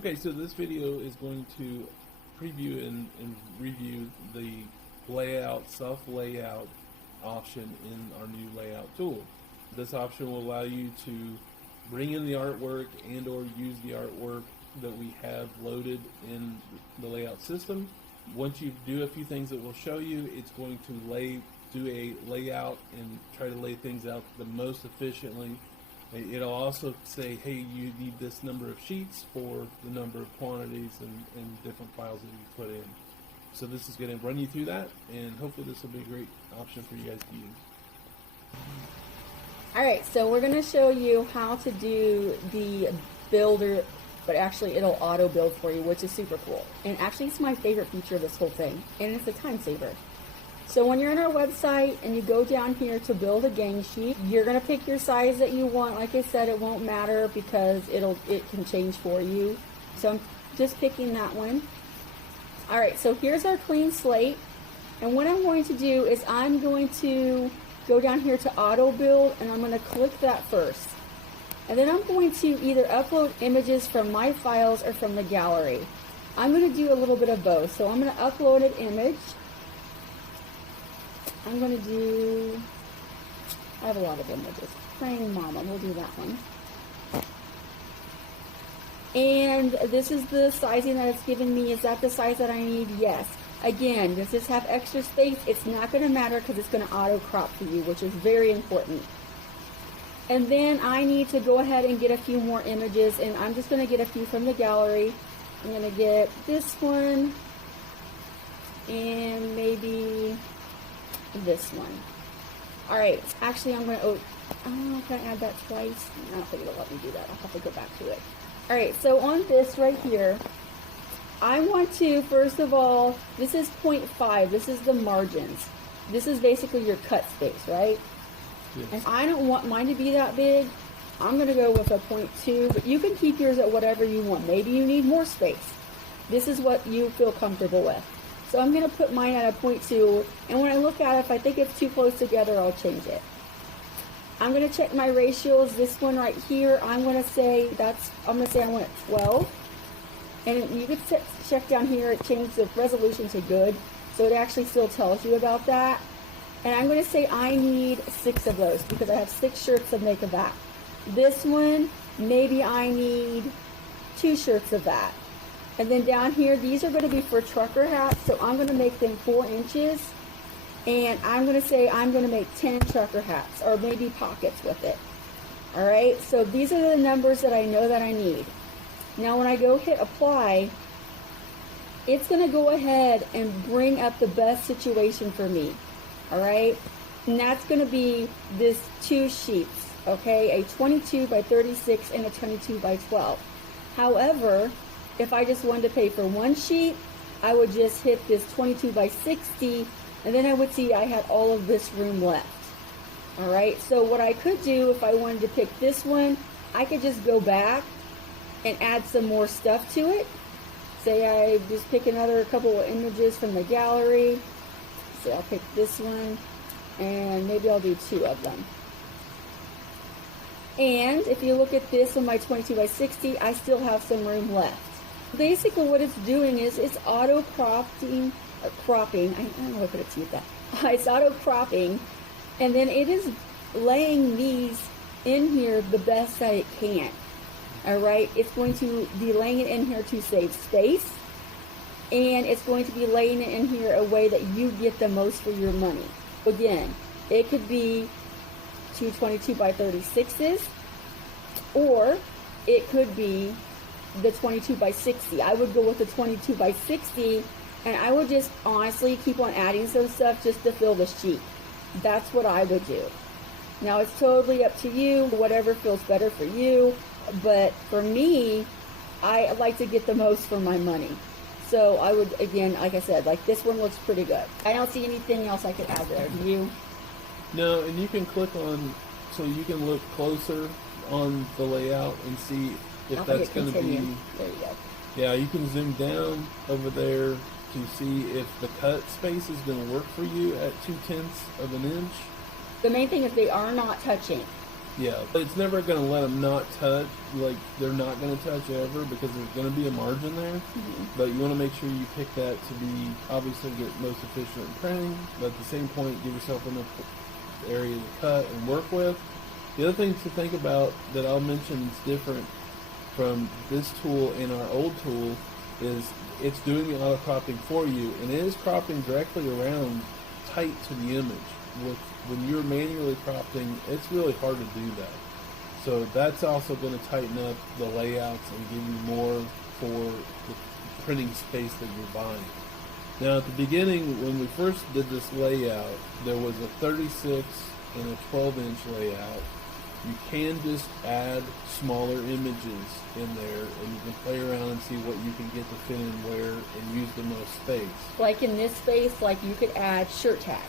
Okay, so this video is going to preview and review the layout, self-layout option in our new layout tool. This option will allow you to bring in the artwork and or use the artwork that we have loaded in the layout system. Once you do a few things that we'll show you, it's going to do a layout and try to lay things out the most efficiently. It'll also say, hey, you need this number of sheets for the number of quantities and different files that you put in. So this is going to run you through that, and hopefully this will be a great option for you guys to use. Alright, so we're going to show you how to do the builder, but actually it'll auto build for you, which is super cool. And actually it's my favorite feature of this whole thing, and it's a time saver. So when you're on our website and you go down here to build a gang sheet, you're going to pick your size that you want. Like I said, it won't matter because it can change for you. So I'm just picking that one. Alright, so here's our clean slate. And what I'm going to do is I'm going to go down here to auto build, and I'm going to click that first. And then I'm going to either upload images from my files or from the gallery. I'm going to do a little bit of both. So I'm going to upload an image. I'm going to do, I have a lot of images. Praying Mama, we'll do that one. And this is the sizing that it's given me. Is that the size that I need? Yes. Again, does this have extra space? It's not going to matter because it's going to auto crop for you, which is very important. And then I need to go ahead and get a few more images, and I'm just going to get a few from the gallery. I'm going to get this one and maybe this one. Alright, actually I'm going to, can I add that twice? I don't think it'll let me do that. I'll have to go back to it. Alright, so on this right here, I want to, first of all, this is 0.5. This is the margins. This is basically your cut space, right? Yes. And I don't want mine to be that big. I'm going to go with a 0.2, but you can keep yours at whatever you want. Maybe you need more space. This is what you feel comfortable with. So I'm going to put mine at a 0.2, and when I look at it, if I think it's too close together, I'll change it. I'm going to check my ratios. This one right here, I'm going to say I want it 12. And you could check down here, it changed the resolution to good, so it actually still tells you about that. And I'm going to say I need 6 of those because I have 6 shirts of make of that. This one, maybe I need 2 shirts of that. And then down here, these are going to be for trucker hats, so I'm going to make them 4 inches. And I'm going to say I'm going to make 10 trucker hats, or maybe pockets with it. Alright, so these are the numbers that I know that I need. Now when I go hit apply, it's going to go ahead and bring up the best situation for me. Alright, and that's going to be this 2 sheets, okay, a 22 by 36 and a 22 by 12. However, if I just wanted to pay for 1 sheet, I would just hit this 22 by 60, and then I would see I had all of this room left. Alright, so what I could do if I wanted to pick this one, I could just go back and add some more stuff to it. Say I just pick another couple of images from the gallery. Say I'll pick this one, and maybe I'll do 2 of them. And if you look at this on my 22 by 60, I still have some room left. Basically what it's doing is it's auto cropping, I don't know if I put it to you that. It's auto cropping, and then it is laying these in here the best that it can. Alright, it's going to be laying it in here to save space, and it's going to be laying it in here a way that you get the most for your money. Again, it could be 2 22 by 36s, or it could be the 22 by 60. I would go with the 22 by 60, and I would just honestly keep on adding some stuff just to fill the sheet. That's what I would do. Now it's totally up to you, whatever feels better for you, but for me, I like to get the most for my money. So I would, again, like I said, like this one looks pretty good. I don't see anything else I could add there. Do you? No, and you can click on, so you can look closer on the layout and see if that's going to be. There you go. Yeah, you can zoom down over there to see if the cut space is going to work for you at 2/10 of an inch. The main thing is they are not touching. Yeah, it's never going to let them not touch. Like, they're not going to touch ever because there's going to be a margin there. Mm-hmm. But you want to make sure you pick that to be, obviously, get most efficient in printing. But at the same point, give yourself enough area to cut and work with. The other thing to think about that I'll mention is different from this tool and our old tool is it's doing the auto cropping for you, and it is cropping directly around tight to the image. When you're manually cropping, it's really hard to do that. So that's also going to tighten up the layouts and give you more for the printing space that you're buying. Now at the beginning, when we first did this layout, there was a 36 and a 12-inch layout. You can just add smaller images in there, and you can play around and see what you can get to fit in where and use the most space. Like in this space, like you could add shirt tags.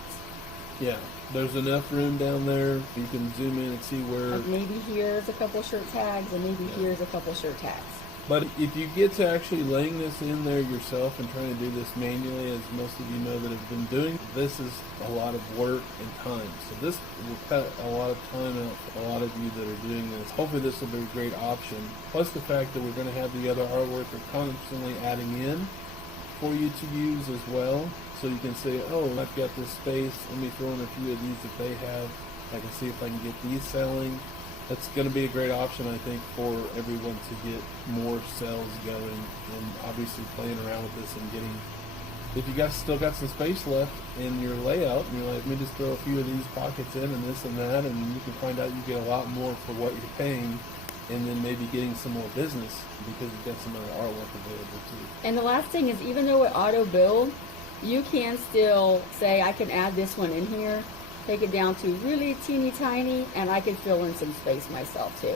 Yeah, there's enough room down there. You can zoom in and see where. Like maybe here's a couple shirt tags, and maybe here's a couple shirt tags. But if you get to actually laying this in there yourself and trying to do this manually, as most of you know that have been doing, this is a lot of work and time. So this will cut a lot of time out for a lot of you that are doing this. Hopefully this will be a great option. Plus the fact that we're going to have the other artwork we're constantly adding in for you to use as well. So you can say, oh, I've got this space. Let me throw in a few of these that they have. I can see if I can get these selling. That's going to be a great option, I think, for everyone to get more sales going, and obviously playing around with this and getting. If you guys still got some space left in your layout, and you're like, let me just throw a few of these pockets in and this and that, and you can find out you get a lot more for what you're paying, and then maybe getting some more business because you've got some other artwork available too. And the last thing is, even though it auto build, you can still say, I can add this one in here, take it down to really teeny tiny, and I can fill in some space myself too.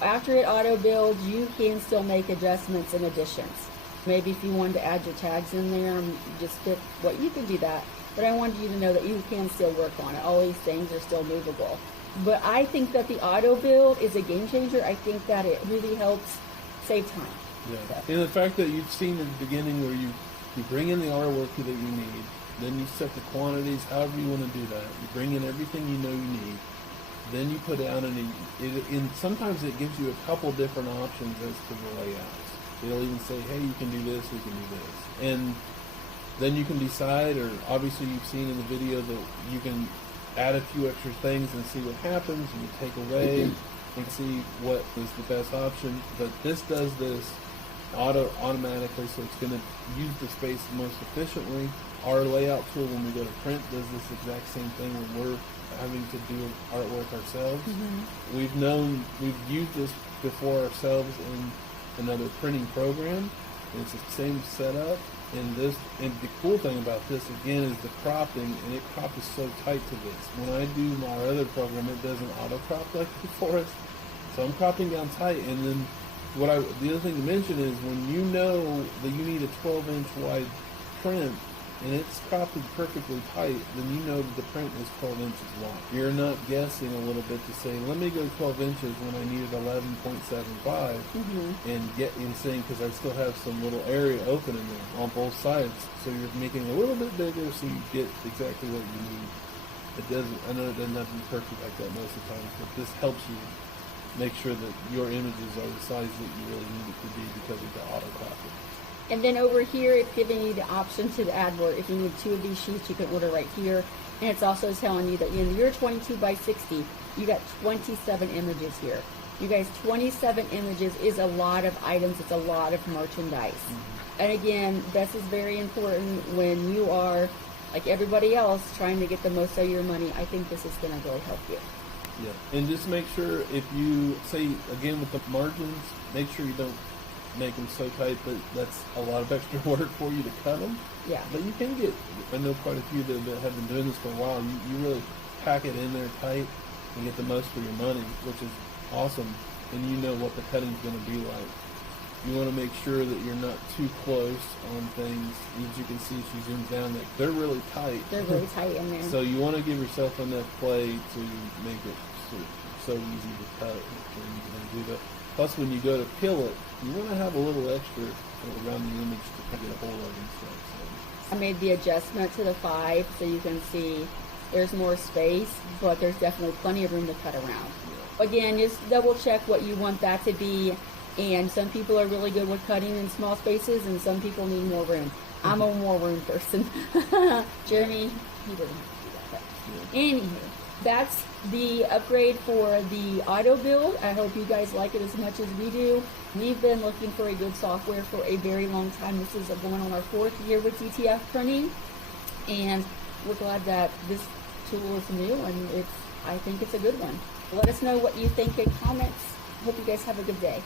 After it auto builds, you can still make adjustments and additions. Maybe if you wanted to add your tags in there, just fit what you can do that. But I wanted you to know that you can still work on it. All these things are still movable. But I think that the auto build is a game changer. I think that it really helps save time. Yeah. And the fact that you've seen at the beginning where you bring in the artwork that you need, then you set the quantities, however you want to do that. You bring in everything you know you need. Then you put out and sometimes it gives you a couple different options as to the layouts. It'll even say, hey, you can do this, we can do this. And then you can decide, or obviously you've seen in the video that you can add a few extra things and see what happens. You can take away and see what is the best option. But this does this automatically, so it's going to use the space most efficiently. Our layout tool, when we go to print, does this exact same thing when we're having to do artwork ourselves. Mm-hmm. We've used this before ourselves in another printing program. And it's the same setup. And the cool thing about this again is the cropping, and it crops so tight to this. When I do my other program, it doesn't auto crop like before us. So I'm cropping down tight, and then the other thing to mention is when you know that you need a 12-inch wide print and it's cropped perfectly tight, then you know that the print is 12 inches long. You're not guessing a little bit to say, let me go 12 inches when I needed 11.75 and saying, because I still have some little area open in there on both sides. So you're making it a little bit bigger so you get exactly what you need. I know it doesn't have to be perfect like that most of the time, but this helps you make sure that your images are the size that you really need it to be because of the auto cropping. And then over here, it's giving you the option to add more. If you need 2 of these sheets, you can order right here. And it's also telling you that in your 22 by 60, you got 27 images here. You guys, 27 images is a lot of items. It's a lot of merchandise. Mm-hmm. And again, this is very important when you are, like everybody else, trying to get the most out of your money. I think this is going to really help you. Yeah, and just make sure if you say, again, with the margins, make sure you don't make them so tight that that's a lot of extra work for you to cut them. Yeah. But you can get, I know quite a few that have been doing this for a while, you really pack it in there tight and get the most for your money, which is awesome. And you know what the cutting's going to be like. You want to make sure that you're not too close on things. As you can see, she zooms down, that they're really tight. They're really tight in there. So you want to give yourself enough play to make it so easy to cut and do that. Plus, when you go to peel it, you want to have a little extra around the image to get a hold of and stuff. So. I made the adjustment to the 5 so you can see there's more space, but there's definitely plenty of room to cut around. Yeah. again, just double check what you want that to be. And some people are really good with cutting in small spaces, and some people need more room. I'm a more room person. Jeremy, he doesn't have to do that. But anywho, that's the upgrade for the auto build. I hope you guys like it as much as we do. We've been looking for a good software for a very long time. This is going on our 4th year with DTF printing, and we're glad that this tool is new, and I think it's a good one. Let us know what you think in comments. Hope you guys have a good day.